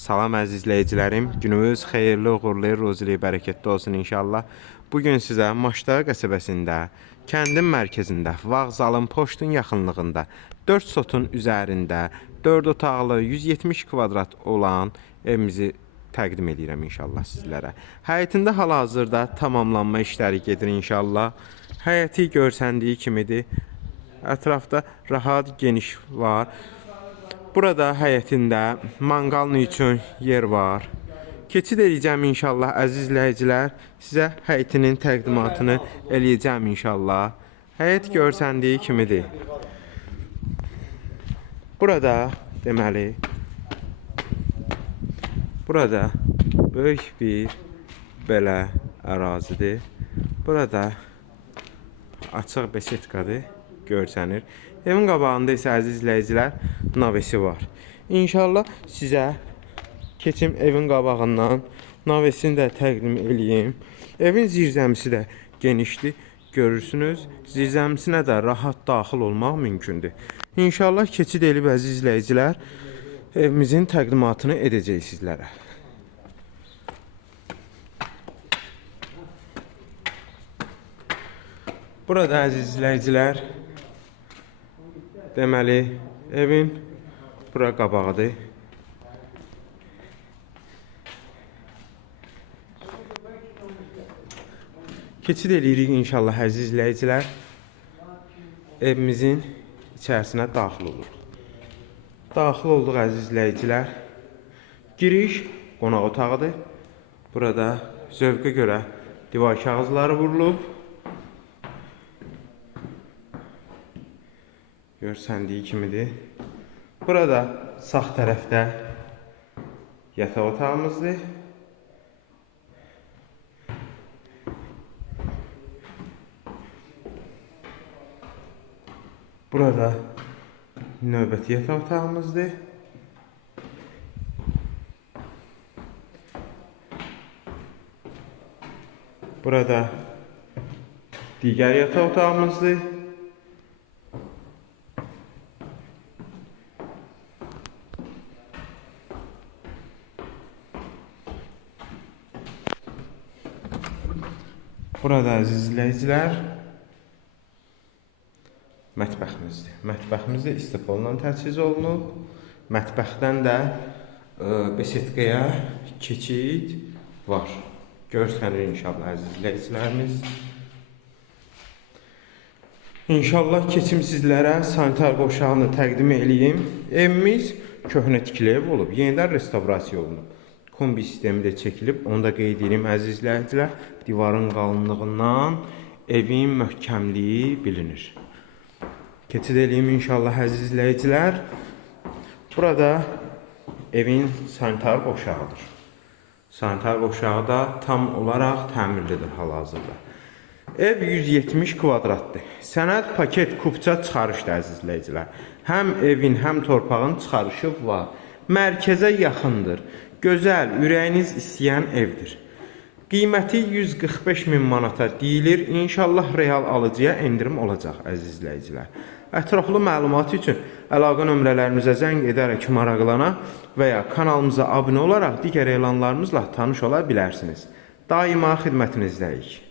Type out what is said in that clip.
Salam əziz izləyicilərim. Gününüz xeyirli, uğurlu, ruzili, bərəkətli olsun inşallah. Bugün sizə Maşdağ qəsəbəsində, kəndin mərkəzində, vağzalın, poçtun yaxınlığında, 4 sotun üzərində, 4 otaqlı, 170 kvadrat olan evimizi təqdim edirəm inşallah sizlərə. Həyətində hal-hazırda tamamlanma işləri gedir inşallah. Həyəti görsəndiyi kimidir. Ətrafda rahat, geniş var. Burada həyətində manqalın üçün yer var. Keçid edəcəm inşallah əziz izləyicilər. Sizə həyətinin təqdimatını eləyəcəm inşallah. Həyət görsəndiyi kimidir. Burada deməli burada böyük bir belə ərazidir. Burada açıq besetkadır, görsənir. Evin qabağında isə əziz izləyicilər navesi var. İnşallah sizə keçim evin qabağından navesini də təqdim eləyim. Evin zirzəmisi də genişdir. Görürsünüz, zirzəmisinə də rahat daxil olmaq mümkündür. İnşallah keçid elib əziz izləyicilər evimizin təqdimatını edəcək sizlərə. Burada əziz izləyicilər deməli evin bura qabağıdır. Keçid edirik inşallah əziz izləyicilər. Evimizin içərisinə daxil oluruq. Daxil olduq əziz izləyicilər. Giriş qonaq otağıdır. Burada zövqə görə divar kağızları vurulub. Görsəndiyi kimidir. Burada sağ tərəfdə yataq otağımızdır. Burada növbəti yataq otağımızdır. Burada digər yataq otağımızdır. Burada əziz izləyicilər mətbəximizdir. Mətbəximizdə istipolla təchiz olunub. Mətbəxdən də besetkaya keçid var. Görsənir inşallah əziz izləyicilərimiz. İnşallah keçim sizlərə sanitar qovşağını təqdim eləyim. Evimiz köhnə tikili ev olub, yenidən restavrasiya olunub. Kombi sistemi də çəkilib, onu da qeyd edeyim əziz izləyicilər. Divarın qalınlığından evin möhkəmliyi bilinir. Keçid edeyim inşallah əziz izləyicilər. Burada evin sanitar qovşağıdır. Sanitar qovşağı da tam olaraq təmirlidir hal-hazırda. Ev 170 kvadratdır. Sənəd paket kupça çıxarışdır əziz izləyicilər. Həm evin, həm torpağın çıxarışı var. Mərkəzə yaxındır. Gözəl, ürəyiniz istəyən evdir. Qiyməti 145 min manata deyilir. İnşallah real alıcıya endirim olacaq əziz izləyicilər. Ətraflı məlumat üçün əlaqə nömrələrimizə zəng edərək maraqlana və ya kanalımıza abunə olaraq digər elanlarımızla tanış ola bilərsiniz. Daima xidmətinizdəyik.